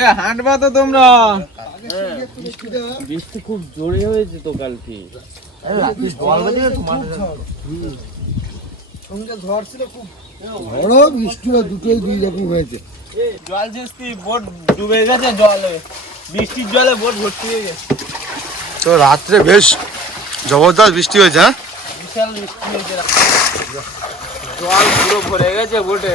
এ হাঁটবা তো তোমরা। বৃষ্টি খুব জোরে হয়েছে তো কালকে। সঙ্গে ঝড় ছিল খুব, বড় বৃষ্টি দুটোই দুই রকম হয়েছে। জল জেস্তি বোট ডুবে গেছে, জলে বৃষ্টির জলে বোট ভর্তি হয়ে গেছে। তো রাত্রে বেশ জবরদস্ত বৃষ্টি হয়েছে। হ্যাঁ, বিশাল বৃষ্টি হয়েছে, জল পুরো ভরে গেছে বোটে।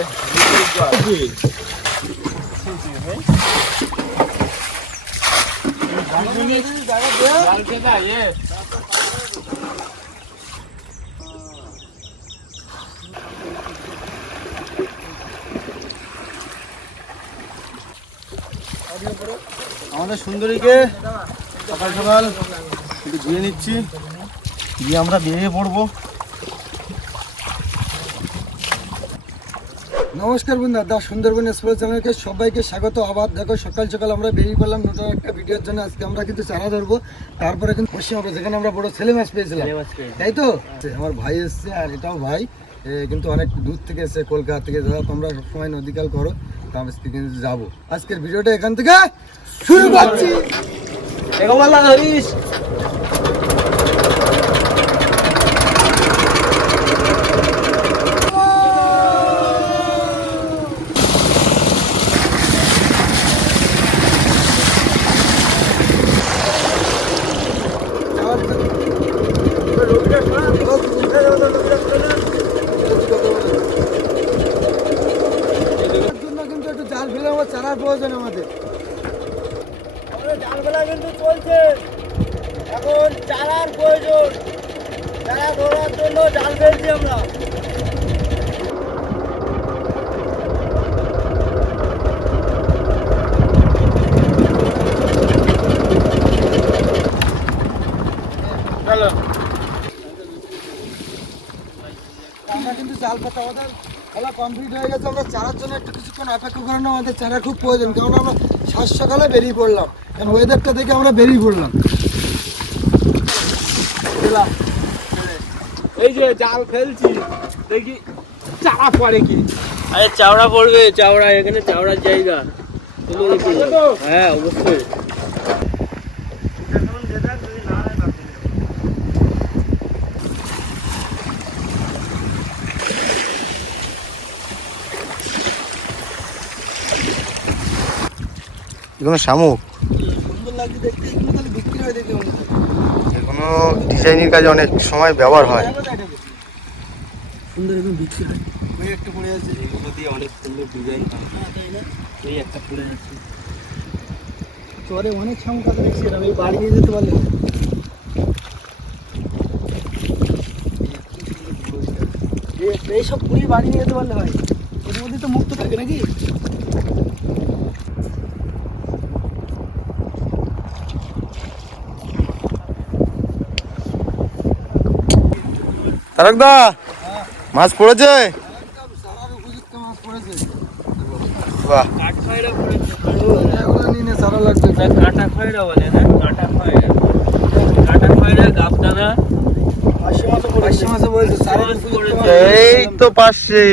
আমাদের সুন্দরীকে সকাল সকাল একটু ধুয়ে নিচ্ছি, দিয়ে আমরা বেরিয়ে পড়বো। নমস্কার বন্ধুরা, দা সুন্দরবন এক্সপ্রেস চ্যানেলকে সবাইকে স্বাগত। আবার দেখো সকাল সকাল আমরা বেরিয়ে পড়লাম নতুন একটা ভিডিওর জন্য। আজকে আমরা কিন্তু চারা ধরবো, তারপরে কিন্তু খুশি হবে, যেখানে আমরা বড় ছেলে মাছ পেয়েছিলাম, তাই তো। আমার ভাই এসছে, আর এটাও ভাই, কিন্তু অনেক দূর থেকে এসছে, কলকাতা থেকে। যারা তোমরা সবসময় নদীকাল করো, তা আজকে কিন্তু যাবো। আজকের ভিডিওটা এখান থেকে শুরু করছি। চারার প্রয়োজন আমাদের, জাল ফেলা কিন্তু চলছে এখন। চারার প্রয়োজন, চারা ধরার জন্য জাল ফেলছি আমরা। আমরা কিন্তু জাল পাতা আমাদের খেলা কমপ্লিট হয়ে গেছে। আমরা চারার জন্য একটু কিছুক্ষণ অপেক্ষা করানো, আমাদের চারা খুব প্রয়োজন, কারণ আমরা সাত সকালে বেরিয়ে পড়লাম, কারণ ওয়েদারটা থেকে আমরা বেরিয়ে পড়লাম। এই যে জাল ফেলছি, দেখি চারা পড়ে কি। আরে চাওড়া পড়বে, চাওড়া, এখানে চাওড়ার জায়গা। হ্যাঁ অবশ্যই। এগুলো শামুক, সুন্দর লাগছে দেখতে। এগুলো তাহলে বিক্রি হয় দেখি, এগুলো ডিজাইনের কাজে অনেক সময় ব্যবহার হয়। সুন্দর এগুলো বিক্রি হয়। ওই একটা পড়ে আছে, এগুলো দিয়ে অনেক সুন্দর ডিজাইন হয়। এই একটা পড়ে আছে, চরে অনেক শামুক আছে দেখছি। এরা এই বাড়ি নিয়ে যেতে পারলে, এইসব পুরি বাড়ি নিয়ে যেতে পারলে হয়। এর মধ্যে তো মুক্ত থাকে নাকি। তারকদা, মাছ পড়েছে? উপযুক্ত মাছ পড়েছে। বাহ, কাঠ খয়রা পড়েছে। নিয়ে সারা লাগবে। কাটা খয়রা বলে না, কাটা খয়রা, কাটা খয়রা, গাবদানা, পাঁচশো মাছ পড়েছে। সারা এই তো পাশে।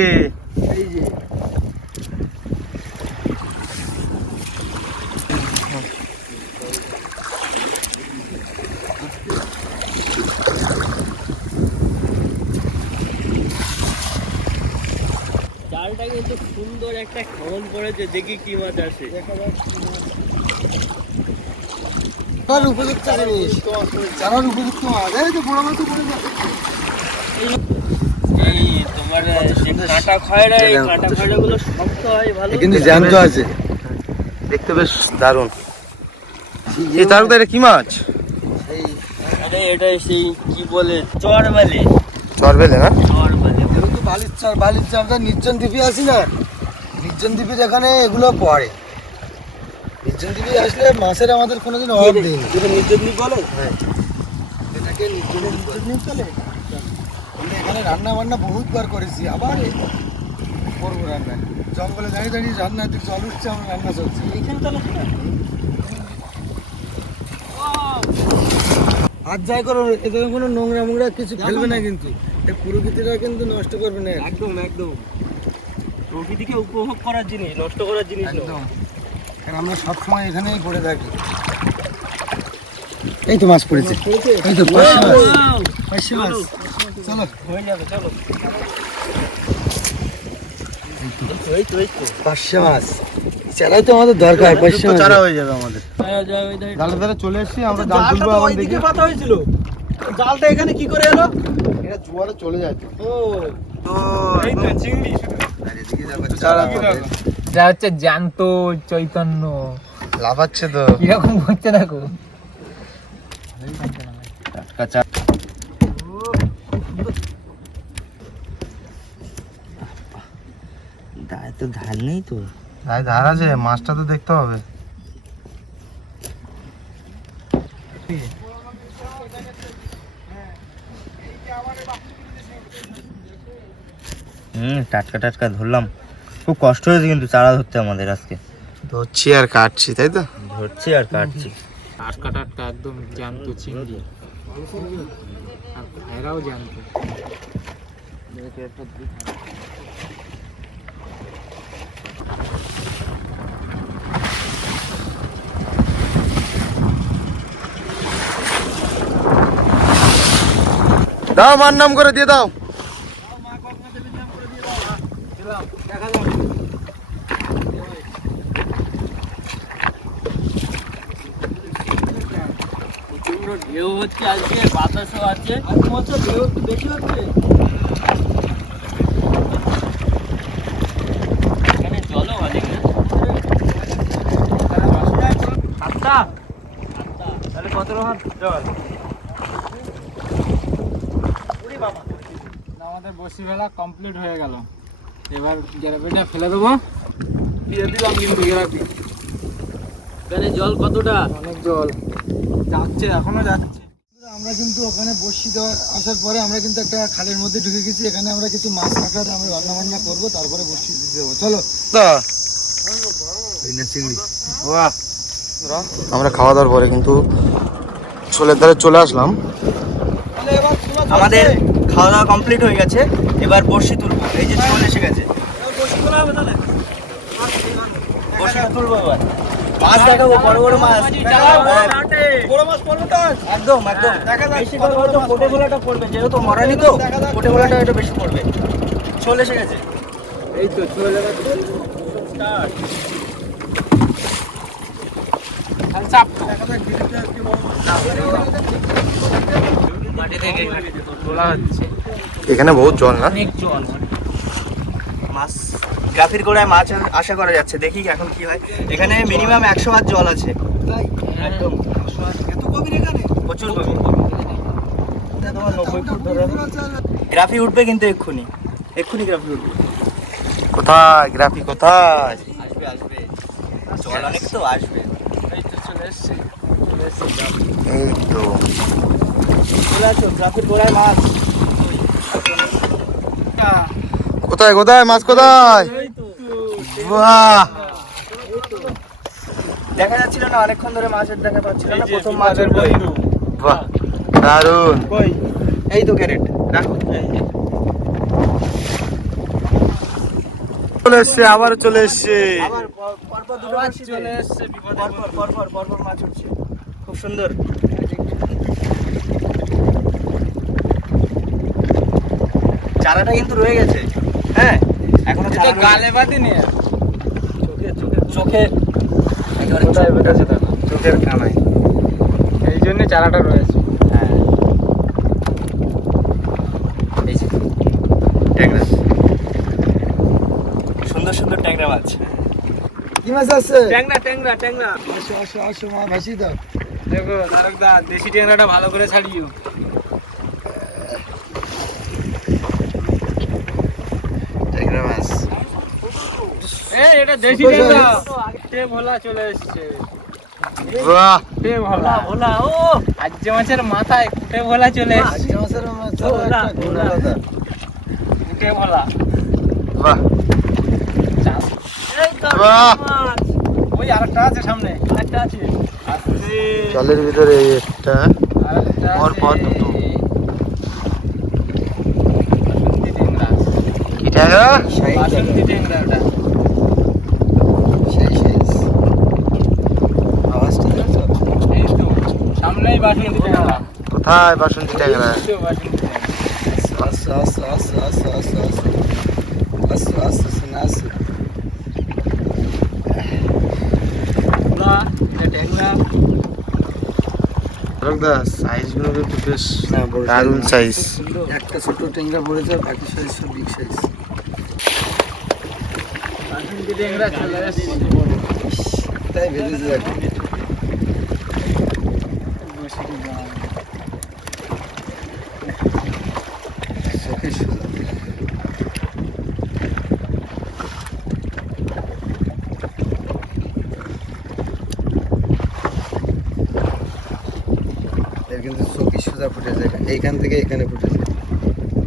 এই যে জালটা কিন্তু সুন্দর একটা খামন পড়েছে, দেখি কি মাছ আসে। উপযুক্ত জিনিস, চারার উপযুক্ত মাছ। এই যে বড় মাছ পড়ে যাবে। এই তোমার যে কাটা খয়রা, এই কাটা খয়রা গুলো শক্ত হয় ভালো, কিন্তু জ্যান্ত আছে, দেখতে বেশ দারুণ। এই তারকদা, এটা কি মাছ? আরে এটা সেই কি বলে, চরবালি। চরবেলে না? চরবালি। যেহেতু বালির চর, আমরা নির্জন দ্বীপে আছি না, নির্জন দ্বীপের এখানে এগুলো পড়ে। নির্জন দ্বীপে আসলে মাছের আমাদের কোনোদিন অভাব নেই। নির্জন দ্বীপ বলে? হ্যাঁ, এটাকে নির্জন দ্বীপ বলে। আমরা এখানে রান্না বান্না বহুতবার করেছি, আবার করবো রান্না। জঙ্গলে দাঁড়িয়ে দাঁড়িয়ে রান্না, জল উঠছে, আমার রান্না চলছে এইখানে। তাহলে হাত যাই করো, এখানে কোনো নোংরা মোংরা কিছু ফেলবে না, কিন্তু এই প্রকৃতিটা কিন্তু নষ্ট করবে না। একদম একদম, প্রকৃতিকে উপভোগ করার জিনিস, নষ্ট করার জিনিস নয়। আর আমরা সবসময় এখানেই পড়ে থাকি। এই তো মাছ পড়েছে, এই তো পার্শে মাছ। চলো হয়ে যাবে, চলো। পার্শে মাছ চারাই তো আমাদের দরকার। পার্শে মাছ চারা হয়ে যাবে আমাদের। ওই জালের ধারে চলে এসেছি আমরা, জাল তুলবো আবার দেখি। পাতা হয়েছিল, জালটা এখানে কি করে এলো? এটা জোয়ারে চলে যায় তো। ও এই তো চিংড়ি শুধু। চারা যা হচ্ছে জ্যান্ত চৈতন্য লাফাচ্ছে তো। কিরকম করছে দেখো। গায়ে তো ধার নেই তো। ভাই ধার আছে, মাছটা তো দেখতে হবে। টাটকা টাটকা ধরলাম। খুব কষ্ট হয়েছে কিন্তু চারা ধরতে আমাদের আজকে। ধরছি আর কাটছি, তাই তো? ধরছি আর কাটছি। টাটকা টাটকা একদম জ্যান্ত চিংড়ি, আর ভাইরাও জ্যান্ত। দাও, মার নাম করে দিয়ে দাও। ঢেউ হচ্ছে আজকে, বাতাসও আছে। ঢেউ একটু বেশি হচ্ছে। এখানে জলও অনেক না। সাতটা? তাহলে 15 হাত জল। আমাদের বসি ভেলা কমপ্লিট হয়ে গেল। এবার গ্যারাপিটা ফেলে দেবো। দিয়ে দিলাম কিন্তু গ্যারাপি। এখানে জল কতটা? অনেক জল যাচ্ছে, এখনো যাচ্ছে। আমরা কিন্তু ওখানে বসি দেওয়া আসার পরে আমরা কিন্তু একটা খালের মধ্যে ঢুকে গেছি। এখানে আমরা কিছু মাছ কাঁকড়া আমরা রান্না বান্না করবো, তারপরে বসি দিতে দেবো। চলো। আমরা খাওয়া দাওয়ার পরে কিন্তু ছোলের ধারে চলে আসলাম। আমাদের খাওয়া দাওয়া কমপ্লিট হয়ে গেছে, এবার বড়শি তুলবো। এই যে চল এসে গেছে, বড়শি তুলবো এবার। মাছ দেখাবো, বড় বড় মাছ। বড় মাছ পড়বে তো একদম একদম। বেশি করে হয়তো কোটে গোলাটা পড়বে, যেহেতু মরানি তো কোটে গোলাটা একটু বেশি পড়বে। চল এসে গেছে, এই তো চলে গেছে। স্টার্ট। চাপ মাটি থেকে তোলা হচ্ছে। এখানে বহুত জল না? অনেক জল। মাছ গ্রাফির গোড়ায় মাছ আশা করা যাচ্ছে, দেখি এখন কি হয়। এখানে মিনিমাম 100 হাত জল আছে। একদম এত গভীর এখানে? প্রচুর গভীর। তোমার 90 ফুট ধরে গ্রাফি উঠবে কিন্তু এক্ষুনি গ্রাফি উঠবে। কোথায় গ্রাফি, কোথায়? আসবে আসবে, জল অনেক তো আসবে। এই তো চলে এসছে। এই তো চলে আসো, গ্রাফির গোড়ায় মাছ। কোথায় কোথায় মাছ, কোথায়? বাহ, দেখা যাচ্ছিল না অনেকক্ষণ ধরে, মাছের দেখা পাচ্ছিল না। প্রথম মাছের বই। বাহ, দারুন। কই? এই তো ক্যারেট রাখো। চলে এসছে, আবার চলে এসছে। আবার পরপর দুটো মাছ চলে এসছে, পরপর মাছ উঠছে। খুব সুন্দর। চারাটা কিন্তু রয়ে গেছে। হ্যাঁ, এখনো চারা গালে বাদি নিয়ে চোখে একেবারে কোথায় বেঁধেছে দেখো, চোখের কানায়। এই জন্য চারাটা রয়েছে। হ্যাঁ, এই যে ট্যাংরা, সুন্দর সুন্দর ট্যাংরা মাছ। কি মাছ আছে? ট্যাংরা আসো আসো আসো, মা ভাসি দাও। দেখো তারকদা, দেশি ট্যাংরাটা ভালো করে ছাড়িও। ট্যাংরা মাছ। এই এটা দেশি ট্যাংরা। টে ভোলা চলে এসছে। বাহ, টে ভোলা ভোলা, ও আজ্জে মাছের মাথায় কুটে ভোলা চলে এসছে। আজকে মাছের মাছ, চলো একটা ঘোরা দাদা। কুটে ভোলা। বাহ, এই তো বাহ। মাছ। ওই আরেকটা আছে সামনে, একটা আছে। জলের ভিতরে এই একটা, আরেকটা পর পর দুটো। বাসন্তী ট্যাংরা। কি ট্যাংরা? বাসন্তী ট্যাংরা ওটা। সেই সেই বাসন্তী ট্যাংরা। কোথায় বাসন্তী ট্যাংরা? এই যে বাসন্তী ট্যাংরা। আস্তে আস্তে আস্তে আস্তে আস্তে আস্তে আস্তে আস্তে শোনা আস্তে ভোলা, এটা ট্যাংরা। সাইজ গুলো কিন্তু বেশ না, বড় দারুণ সাইজ। সুন্দর। একটা ছোট ট্যাংরা পড়েছে আর বাকি সাইজ সব বিগ সাইজ বাসন্তী ট্যাংরা চলে এসেছে। তাই ভেজেছে দেখো চোখের সোজা এর কিন্তু চোখের সোজা ফুটেছে এইখান থেকে এখানে ফুটেছে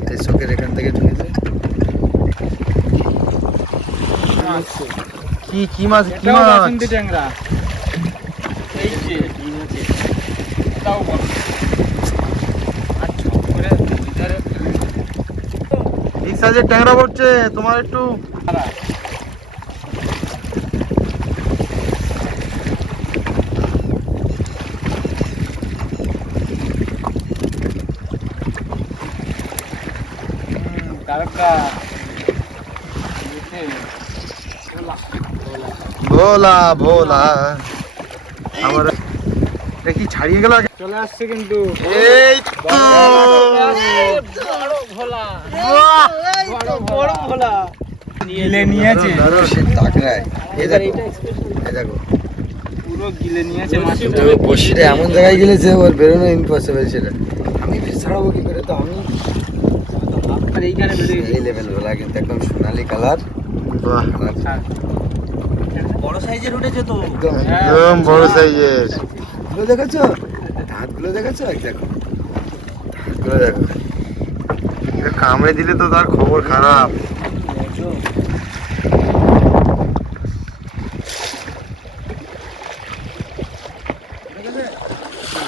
এই চোখের এখান থেকে ঢুকেছে কি কি মাছ? কি এটাও মাছ? বাসন্তী ট্যাংরা। এই যে এটাও বড়। আর ছোট করে ভিতরে বিগ সাইজের ট্যাংরা পড়ছে, তোমার একটু খারাপ। তারকা ভোলা ভোলা আমার এটা কি ছাড়িয়ে গেল? চলে আসছে কিন্তু এই তো বড় ভোলা, বাহ! বড় ভোলা গিলে নিয়েছে, ধরো সে তাকড়ায় এই এবার দেখো এটা expression এই দেখো পুরো গিলে নিয়েছে মাছ। তবে বসিটা এমন জায়গায় গেলেছে ওর বেরোনো ইম্পসিবল সেটা আমি বিষ ছাড়াবো কি করে তো আমি আর এইখানে বেরিয়ে এই লেভেল বলা কিন্তু একদম সোনালি কালার বাহ! বড় সাইজের উঠেছে তো। একদম একদম বড় সাইজের। গুলো দেখেছো দাঁতগুলো দেখেছো এই দেখো দাঁতগুলো দেখো এটা কামড়ে দিলে তো তার খবর খারাপ।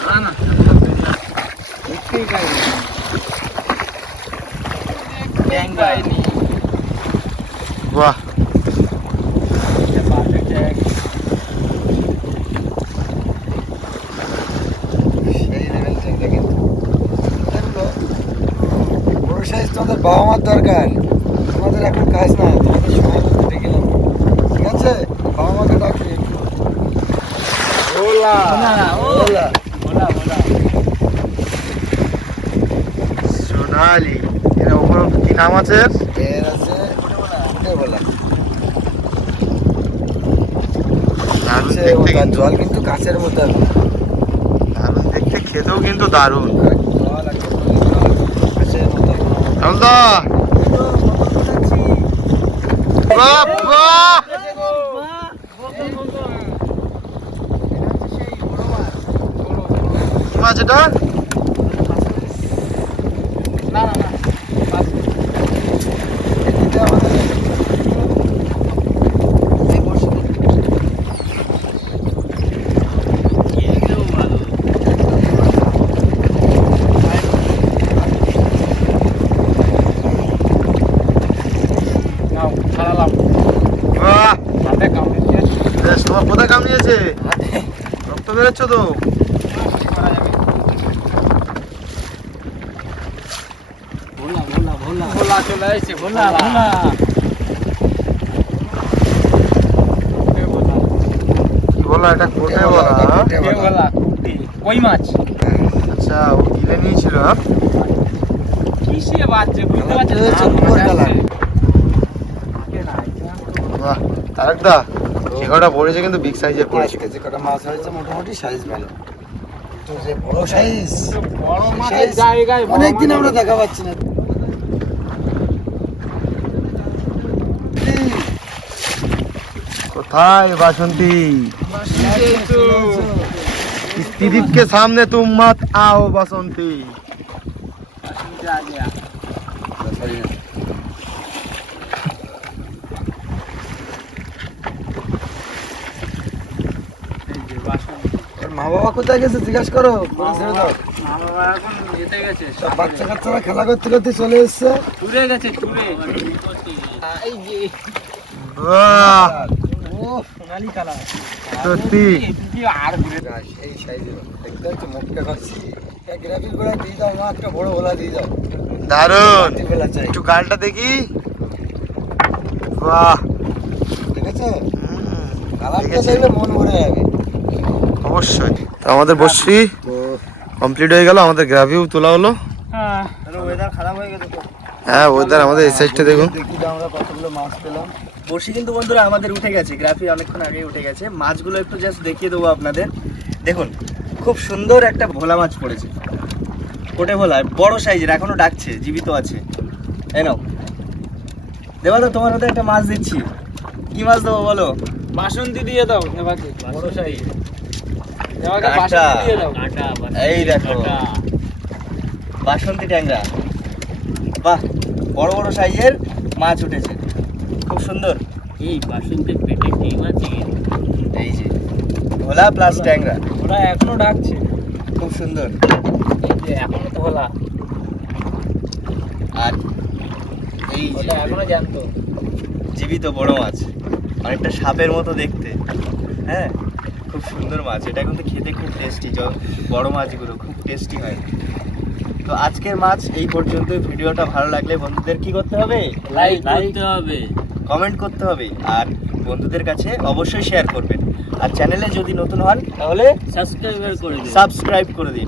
না না দেখতেই পাইনি, পাইনি। বাহ! সেই লেভেল চিন্তা কিন্তু দেখলো বড় সাইজ তোমাদের বাবা মার দরকার আমাদের এখন কাজ না তোমাদের সময় মতো ডেকে নেবো ঠিক আছে বাবা মাকে ডাকবে একটু ভোলা, ও বলা ভোলা ভোলা। সোনালি। এর ওপর কি নাম আছে? এর আছে ফুটে বলা দারুণ আছে দেখতে ওটার কিন্তু। জল কিন্তু কাছের মতো একদম। দারুণ দেখতে, খেতেও কিন্তু দারুণ। আর জল একদম জল কাছের মতো একদম। হালদা! বাহ, বাহ! কি মাছ এটা? না না না এটা আমাদের এই বর্ষা নাও ছাড়ালাম। বাহ! হাতে কামড়ে দিয়েছে। বেশ, তোমার কোথায় কামড়িয়েছে? রক্ত বেরোচ্ছে তো। করা যাবে। ভোলা ভোলা ভোলা ভোলা চলে আসছে। ভোলা ভোলা কি বলা এটা? কোথায় বলা? ভোলা কুটি কই মাছ আচ্ছা, ও গিলে নিয়েছিল। হ্যাঁ? কিসে বাজছে বুঝতে পারছেন আমাদের না? চোখ করে গেলাম। বাহ! তারকদা, শিকারটা পড়েছে কিন্তু বিগ সাইজের পড়েছে। আজকে যে কটা মাছ হয়েছে মোটামুটি সাইজ ভালো তো যে বড় সাইজ বড় মাছের জায়গায় বড় অনেকদিন মাছ- আমরা দেখা পাচ্ছি না কোথায় বাসন্তী? এই তো। दिलीप के सामने तुम मत आओ बसंती। आ गया। এই যে বাসন্তী। ওর মা বাবা কোথায় গেছে জিজ্ঞাসা করো করে ছেড়ে দাও মা বাবা এখন যেতে গেছে সব বাচ্চা কাচ্চারা খেলা করতে করতে চলে এসছে টুরে গেছে টুরে। এই যে वाह! ও সোনালি কালার। সত্যি আর ঘুরে সেই সাইজের দেখতে হচ্ছে মুখটা খাচ্ছি গ্রাফিক গোড়া দিয়ে দাও না, একটা বড় গোলা দিয়ে দাও। দারুণ। রাত্রি বেলা চাই, একটু গালটা দেখি। বাহ, ঠিক আছে? কালারটা দেখলে মন ভরে যাবে। অবশ্যই। তো আমাদের বসি তো কমপ্লিট হয়ে গেল, আমাদের গ্রাভিও তোলা হলো। ওয়েদার খারাপ হয়ে গেছে তো। হ্যাঁ ওয়েদার আমাদের এই সাইডটা দেখুন। দেখি যে আমরা কতগুলো মাছ পেলাম। বড়শি কিন্তু বন্ধুরা আমাদের উঠে গেছে, গ্রাফি অনেকক্ষণ আগেই উঠে গেছে। মাছগুলো একটু জাস্ট দেখিয়ে দেবো আপনাদের। দেখুন খুব সুন্দর একটা ভোলা মাছ পড়েছে, কোটে ভোলা, বড় সাইজের, এখনো ডাকছে, জীবিত আছে। এই নাও দেবা, তো তোমার হাতে একটা মাছ দিচ্ছি। কি মাছ দেবো বলো? বাসন্তী দিয়ে দাও এবারে, বড় সাইজ এবারে কাঁটা। বাসন্তী দিয়ে দাও। এই দেখো বাসন্তী ট্যাংরা, বাহ বড় বড় সাইজের মাছ উঠেছে, খুব সুন্দর। এই বাসন্তের পেটে ডিম আছে, এই যে ভোলা প্লাস ট্যাংরা, ওরা এখনো ডাকছে, খুব সুন্দর। এই যে এখনো তো হলা, আর এই যে ওটা এখনো জ্যান্ত। জীবিত বড় মাছ, অনেকটা সাপের মতো দেখতে। হ্যাঁ খুব সুন্দর মাছ, এটা কিন্তু খেতে খুব টেস্টি। বড় মাছগুলো খুব টেস্টি হয়। তো আজকের মাছ এই পর্যন্ত। ভিডিওটা ভালো লাগলে বন্ধুদের কি করতে হবে? লাইক করতে হবে, কমেন্ট করতে হবে, আর বন্ধুদের কাছে অবশ্যই শেয়ার করবেন। আর চ্যানেলে যদি নতুন হন তাহলে সাবস্ক্রাইবার করে দিন। সাবস্ক্রাইব করে দিন।